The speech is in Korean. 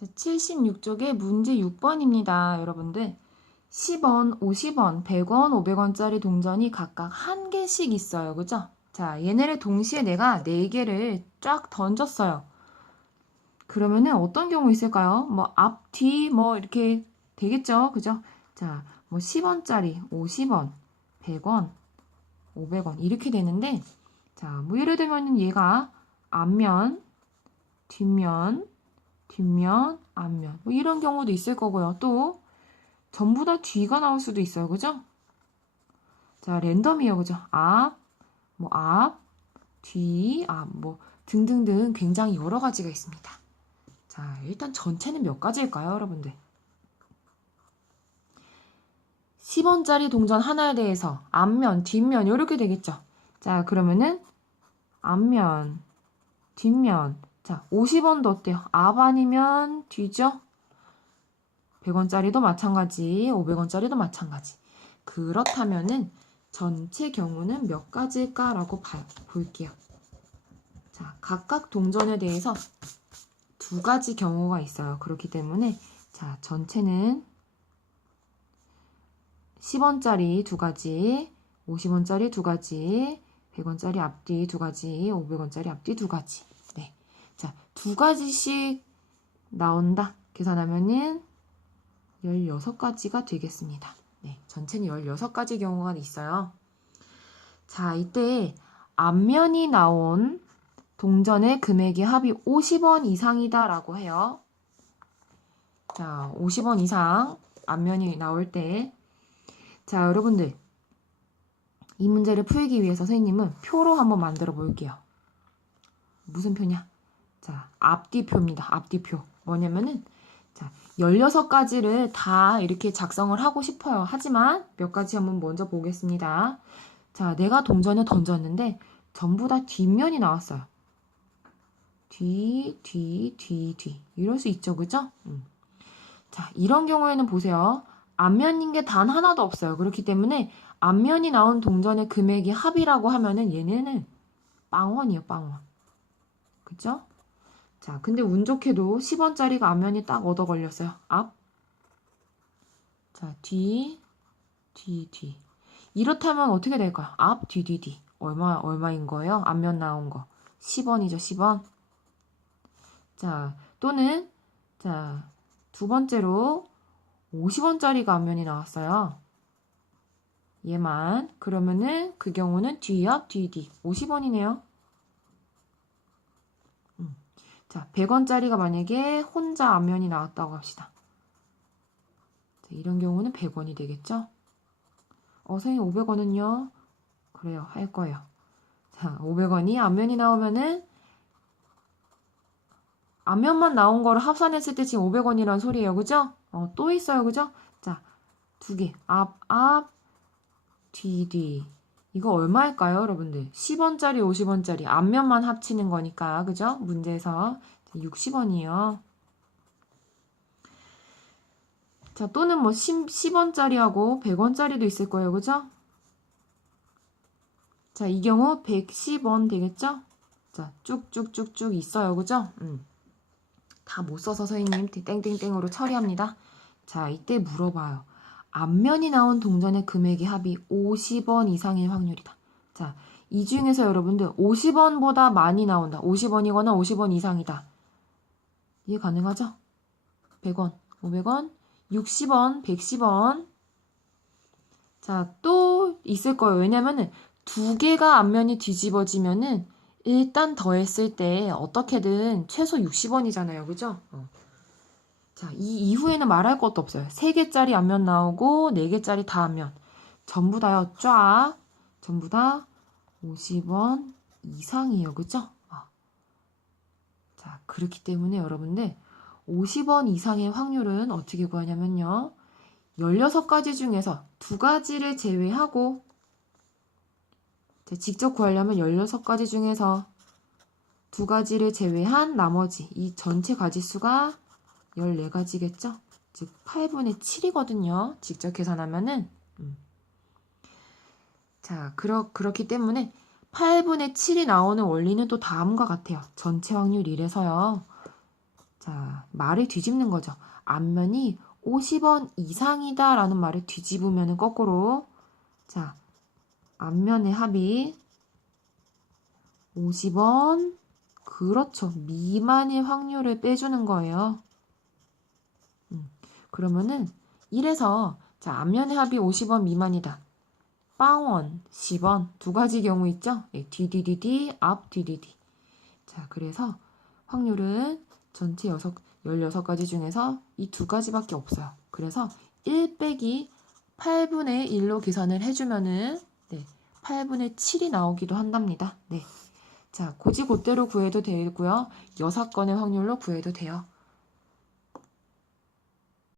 자, 76쪽에 문제 6번입니다. 여러분들. 10원, 50원, 100원, 500원짜리 동전이 각각 한 개씩 있어요. 그죠? 자, 얘네를 동시에 내가 4개를 쫙 던졌어요. 그러면은 어떤 경우 있을까요? 뭐 앞, 뒤, 뭐 이렇게 되겠죠? 그죠? 자, 뭐 10원짜리, 50원, 100원, 500원 이렇게 되는데 자, 뭐 예를 들면 얘가 앞면, 뒷면, 뒷면, 앞면 뭐 이런 경우도 있을 거고요. 또 전부 다 뒤가 나올 수도 있어요. 그죠? 자, 랜덤이에요. 그죠? 앞, 뭐 앞, 뒤, 앞, 뭐 등등등 굉장히 여러 가지가 있습니다. 자, 일단 전체는 몇 가지일까요, 여러분들? 10원짜리 동전 하나에 대해서 앞면, 뒷면 이렇게 되겠죠. 자, 그러면은 앞면, 뒷면. 자, 50원도 어때요? 앞 아니면 뒤죠? 100원짜리도 마찬가지, 500원짜리도 마찬가지. 그렇다면은 전체 경우는 몇 가지일까라고 봐- 볼게요. 자, 각각 동전에 대해서 두 가지 경우가 있어요. 그렇기 때문에 자, 전체는 10원짜리 두 가지, 50원짜리 두 가지, 100원짜리 앞뒤 두 가지, 500원짜리 앞뒤 두 가지. 네. 자, 두 가지씩 나온다. 계산하면은 16가지가 되겠습니다. 네. 전체는 16가지 경우가 있어요. 자, 이때 앞면이 나온 동전의 금액의 합이 50원 이상이다라고 해요. 자, 50원 이상 앞면이 나올 때 자, 여러분들. 이 문제를 풀기 위해서 선생님은 표로 한번 만들어 볼게요. 무슨 표냐? 자, 앞뒤표입니다. 앞뒤표. 뭐냐면은, 자, 16가지를 다 이렇게 작성을 하고 싶어요. 하지만 몇 가지 한번 먼저 보겠습니다. 자, 내가 동전을 던졌는데 전부 다 뒷면이 나왔어요. 뒤, 뒤, 뒤, 뒤. 이럴 수 있죠. 그죠? 음. 자, 이런 경우에는 보세요. 앞면인 게 단 하나도 없어요. 그렇기 때문에 앞면이 나온 동전의 금액이 합이라고 하면은 얘네는 빵원이에요, 빵원. 그죠? 자, 근데 운 좋게도 10원짜리가 앞면이 딱 얻어 걸렸어요. 앞. 자, 뒤, 뒤, 뒤. 이렇다면 어떻게 될까요? 앞, 뒤, 뒤, 뒤. 얼마, 얼마인 거예요? 앞면 나온 거. 10원이죠, 10원. 자, 또는, 자, 두 번째로 50원짜리가 앞면이 나왔어요. 얘만. 그러면은 그 경우는 뒤 앞, 뒤 뒤. 50원이네요. 음. 자, 100원짜리가 만약에 혼자 앞면이 나왔다고 합시다. 자, 이런 경우는 100원이 되겠죠? 어, 선생님 500원은요? 그래요. 할 거예요. 자, 500원이 앞면이 나오면은 앞면만 나온 거를 합산했을 때 지금 500원이란 소리예요. 그죠? 어, 또 있어요. 그죠? 자, 두 개. 앞, 앞, 뒤, 뒤. 이거 얼마일까요, 여러분들? 10원짜리, 50원짜리. 앞면만 합치는 거니까. 그죠? 문제에서. 60원이에요. 자, 또는 뭐 10, 10원짜리하고 100원짜리도 있을 거예요. 그죠? 자, 이 경우 110원 되겠죠? 자, 쭉쭉쭉쭉 있어요. 그죠? 음. 다 못 써서 선생님 땡땡땡으로 처리합니다. 자, 이때 물어봐요. 앞면이 나온 동전의 금액의 합이 50원 이상일 확률이다. 자, 이 중에서 여러분들 50원보다 많이 나온다. 50원이거나 50원 이상이다. 이해 가능하죠? 100원, 500원, 60원, 110원. 자, 또 있을 거예요. 왜냐면은 두 개가 앞면이 뒤집어지면은 일단 더했을 때 어떻게든 최소 60원이잖아요. 그죠? 어. 자, 이 이후에는 말할 것도 없어요. 3개짜리 앞면 나오고 4개짜리 다 앞면. 전부 다요. 쫙. 전부 다 50원 이상이에요. 그죠? 어. 자, 그렇기 때문에 여러분들 50원 이상의 확률은 어떻게 구하냐면요. 16가지 중에서 두 가지를 제외하고 자, 직접 구하려면 16가지 중에서 두 가지를 제외한 나머지 이 전체 가지수가 14가지겠죠? 즉 8분의 7이거든요. 직접 계산하면은 음. 자, 그렇, 그렇기 때문에 8분의 7이 나오는 원리는 또 다음과 같아요. 전체 확률 1에서요. 자, 말을 뒤집는 거죠. 앞면이 50원 이상이다 라는 말을 뒤집으면 거꾸로 자, 앞면의 합이 50원 그렇죠. 미만의 확률을 빼주는 거예요. 음, 그러면은 1에서 자, 앞면의 합이 50원 미만이다. 빵원, 10원 두 가지 경우 있죠? 예, 뒤디디디, 앞 뒤디디. 자, 그래서 확률은 전체 6, 16가지 중에서 이 두 가지밖에 없어요. 그래서 1 빼기 8분의 1로 계산을 해주면은 네, 8분의 7이 나오기도 한답니다. 네. 자, 고지고대로 구해도 되고요. 여사건의 확률로 구해도 돼요.